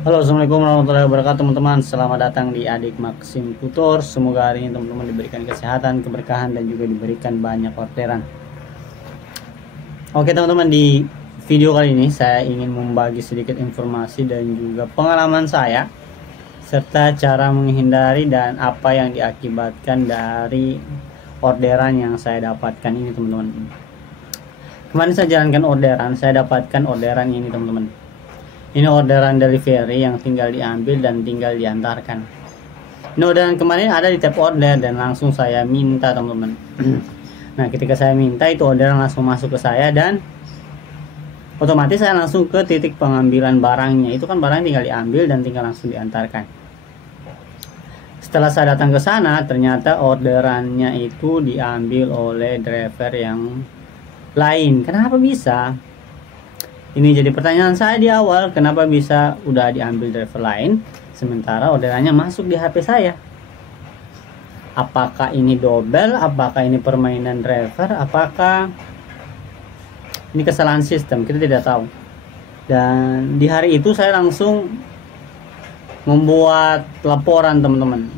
Halo, assalamualaikum warahmatullahi wabarakatuh teman-teman. Selamat datang di Adik Maxim Tutor. Semoga hari ini teman-teman diberikan kesehatan, keberkahan, dan juga diberikan banyak orderan. Oke teman-teman, di video kali ini saya ingin membagi sedikit informasi dan juga pengalaman saya, serta cara menghindari dan apa yang diakibatkan dari orderan yang saya dapatkan ini teman-teman. Kemarin saya jalankan orderan, saya dapatkan orderan ini teman-teman. Ini orderan delivery yang tinggal diambil dan tinggal diantarkan. Ini orderan kemarin ada di tab order dan langsung saya minta teman-teman. Nah, ketika saya minta itu orderan langsung masuk ke saya dan otomatis saya langsung ke titik pengambilan barangnya. Itu kan barang tinggal diambil dan tinggal langsung diantarkan. Setelah saya datang ke sana, ternyata orderannya itu diambil oleh driver yang lain. Kenapa bisa? Ini jadi pertanyaan saya di awal, kenapa bisa udah diambil driver lain sementara orderannya masuk di HP saya? Apakah ini double? Apakah ini permainan driver? Apakah ini kesalahan sistem? Kita tidak tahu. Dan di hari itu saya langsung membuat laporan teman-teman.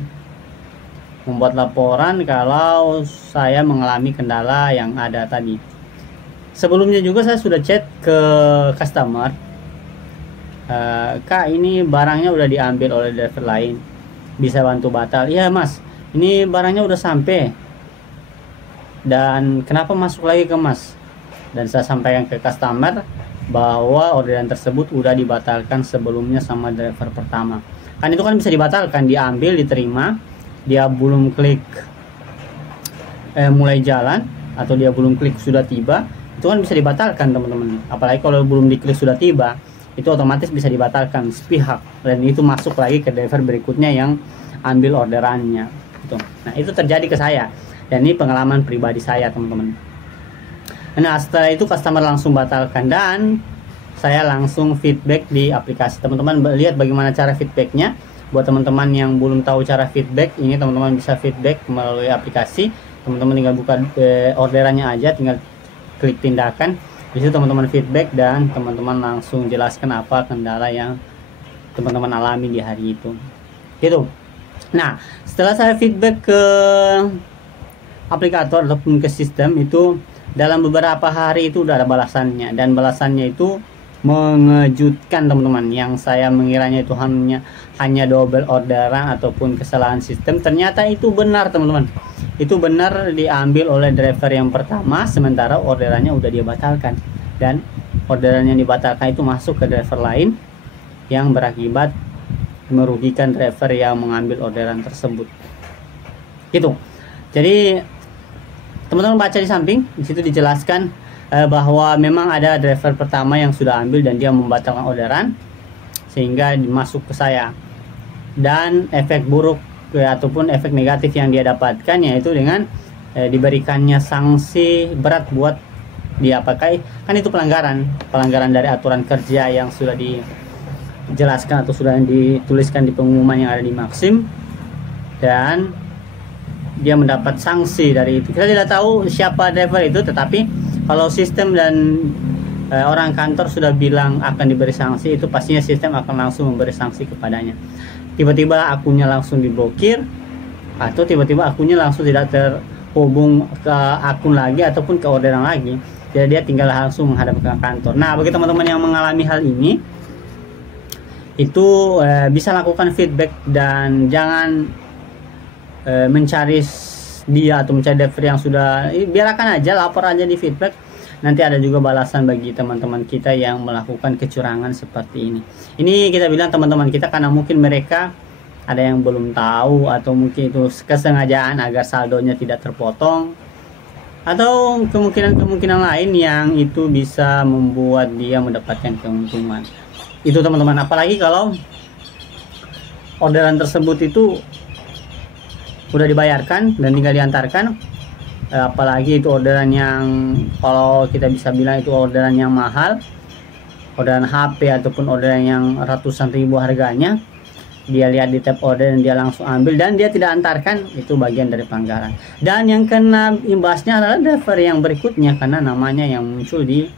Membuat laporan kalau saya mengalami kendala yang ada tadi. Sebelumnya juga saya sudah chat ke customer, Kak, ini barangnya udah diambil oleh driver lain, bisa bantu batal? Iya mas, ini barangnya udah sampai dan kenapa masuk lagi ke mas? Dan saya sampaikan ke customer bahwa orderan tersebut udah dibatalkan sebelumnya sama driver pertama. Kan itu kan bisa dibatalkan, diambil, diterima, dia belum klik mulai jalan atau dia belum klik sudah tiba, itu kan bisa dibatalkan teman-teman. Apalagi kalau belum diklik sudah tiba, itu otomatis bisa dibatalkan sepihak dan itu masuk lagi ke driver berikutnya yang ambil orderannya gitu. Nah, itu terjadi ke saya dan ini pengalaman pribadi saya teman-teman. Nah, setelah itu customer langsung batalkan dan saya langsung feedback di aplikasi. Teman-teman lihat bagaimana cara feedbacknya. Buat teman-teman yang belum tahu cara feedback, ini teman-teman bisa feedback melalui aplikasi. Teman-teman tinggal buka orderannya aja, tinggal klik tindakan, di situ teman-teman feedback dan teman-teman langsung jelaskan apa kendala yang teman-teman alami di hari itu gitu. Nah, setelah saya feedback ke aplikator ataupun ke sistem itu, dalam beberapa hari itu udah ada balasannya dan balasannya itu mengejutkan teman-teman. Yang saya mengiranya itu hanya double orderan ataupun kesalahan sistem, ternyata itu benar teman-teman. Itu benar diambil oleh driver yang pertama sementara orderannya udah dia batalkan dan orderan yang dibatalkan itu masuk ke driver lain yang berakibat merugikan driver yang mengambil orderan tersebut gitu. Jadi teman-teman baca di samping, di situ dijelaskan bahwa memang ada driver pertama yang sudah ambil dan dia membatalkan orderan sehingga masuk ke saya, dan efek buruk ataupun efek negatif yang dia dapatkan yaitu dengan diberikannya sanksi berat buat dia pakai, kan itu pelanggaran dari aturan kerja yang sudah dijelaskan atau sudah dituliskan di pengumuman yang ada di Maxim, dan dia mendapat sanksi dari itu. Kita tidak tahu siapa driver itu, tetapi kalau sistem dan orang kantor sudah bilang akan diberi sanksi, itu pastinya sistem akan langsung memberi sanksi kepadanya. Tiba-tiba akunnya langsung diblokir atau tiba-tiba akunnya langsung tidak terhubung ke akun lagi ataupun ke orderan lagi, jadi dia tinggal langsung menghadap ke kantor. Nah, bagi teman-teman yang mengalami hal ini itu bisa lakukan feedback dan jangan mencari dia atau mencari driver yang sudah, biarkan aja, lapor aja di feedback. Nanti ada juga balasan bagi teman-teman kita yang melakukan kecurangan seperti ini. Ini kita bilang teman-teman kita karena mungkin mereka ada yang belum tahu atau mungkin itu kesengajaan agar saldonya tidak terpotong, atau kemungkinan lain yang itu bisa membuat dia mendapatkan keuntungan. Itu teman-teman, apalagi kalau orderan tersebut itu udah dibayarkan dan tinggal diantarkan, apalagi itu orderan yang kalau kita bisa bilang itu orderan yang mahal, orderan HP ataupun orderan yang ratusan ribu harganya, dia lihat di tab order dan dia langsung ambil dan dia tidak antarkan, itu bagian dari pelanggaran. Dan yang kena imbasnya adalah driver yang berikutnya karena namanya yang muncul di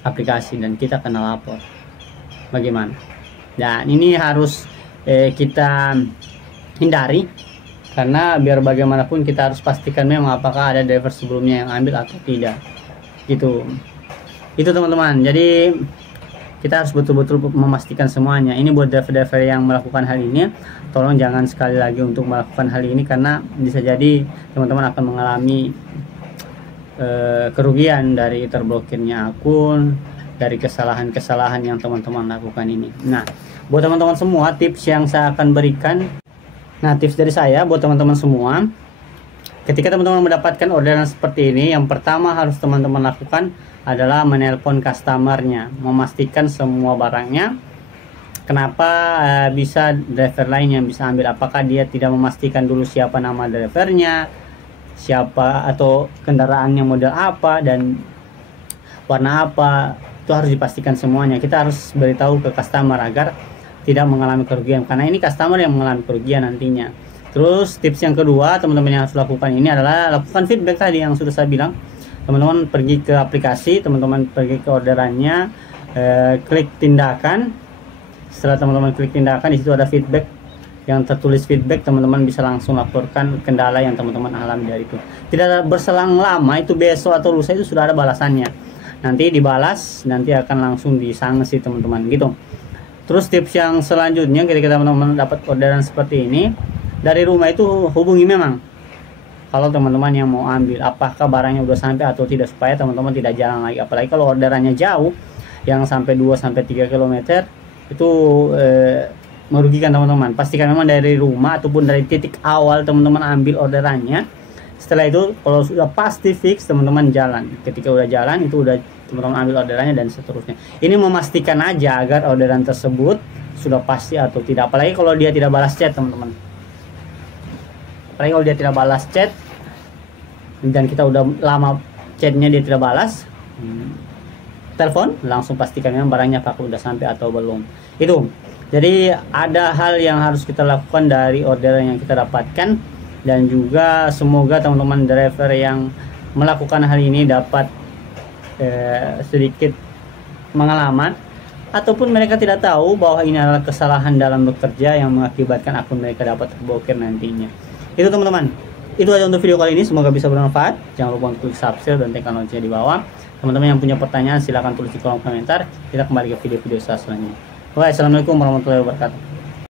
aplikasi dan kita kena lapor. Bagaimana? Dan ini harus kita hindari, karena biar bagaimanapun kita harus pastikan memang apakah ada driver sebelumnya yang ambil atau tidak, gitu. Itu teman-teman, jadi kita harus betul-betul memastikan semuanya. Ini buat driver-driver yang melakukan hal ini, tolong jangan sekali lagi untuk melakukan hal ini, karena bisa jadi teman-teman akan mengalami kerugian dari terblokirnya akun, dari kesalahan-kesalahan yang teman-teman lakukan ini. Nah, buat teman-teman semua, tips yang saya akan berikan, tips dari saya buat teman-teman semua, ketika teman-teman mendapatkan orderan seperti ini, yang pertama harus teman-teman lakukan adalah menelpon customernya, memastikan semua barangnya. Kenapa bisa driver lain yang bisa ambil? Apakah dia tidak memastikan dulu siapa nama drivernya, siapa atau kendaraannya model apa dan warna apa? Itu harus dipastikan semuanya. Kita harus beritahu ke customer agar tidak mengalami kerugian, karena ini customer yang mengalami kerugian nantinya. Terus tips yang kedua teman-teman yang harus lakukan ini adalah lakukan feedback tadi yang sudah saya bilang. Teman-teman pergi ke aplikasi, teman-teman pergi ke orderannya, klik tindakan. Setelah teman-teman klik tindakan, di situ ada feedback yang tertulis feedback, teman-teman bisa langsung laporkan kendala yang teman-teman alami dari itu. Tidak berselang lama, itu besok atau lusa itu sudah ada balasannya. Nanti dibalas, nanti akan langsung disanksi teman-teman, gitu. Terus tips yang selanjutnya, ketika teman-teman dapat orderan seperti ini, dari rumah itu hubungi memang kalau teman-teman yang mau ambil apakah barangnya udah sampai atau tidak, supaya teman-teman tidak jalan lagi. Apalagi kalau orderannya jauh, yang sampai 2-3 km, itu merugikan teman-teman. Pastikan memang dari rumah ataupun dari titik awal teman-teman ambil orderannya. Setelah itu kalau sudah pasti fix, teman-teman jalan. Ketika udah jalan, itu udah teman-teman ambil orderannya dan seterusnya. Ini memastikan aja agar orderan tersebut sudah pasti atau tidak. Apalagi kalau dia tidak balas chat, teman-teman. Apalagi kalau dia tidak balas chat dan kita udah lama chatnya dia tidak balas, telepon langsung pastikan memang barangnya apakah udah sampai atau belum. Itu jadi ada hal yang harus kita lakukan dari orderan yang kita dapatkan, dan juga semoga teman-teman driver yang melakukan hal ini dapat sedikit pengalaman, ataupun mereka tidak tahu bahwa ini adalah kesalahan dalam bekerja yang mengakibatkan akun mereka dapat terblokir nantinya. Itu teman-teman, itu aja untuk video kali ini, semoga bisa bermanfaat. Jangan lupa untuk klik subscribe dan tekan loncengnya di bawah. Teman-teman yang punya pertanyaan silahkan tulis di kolom komentar. Kita kembali ke video-video selanjutnya. Assalamualaikum warahmatullahi wabarakatuh.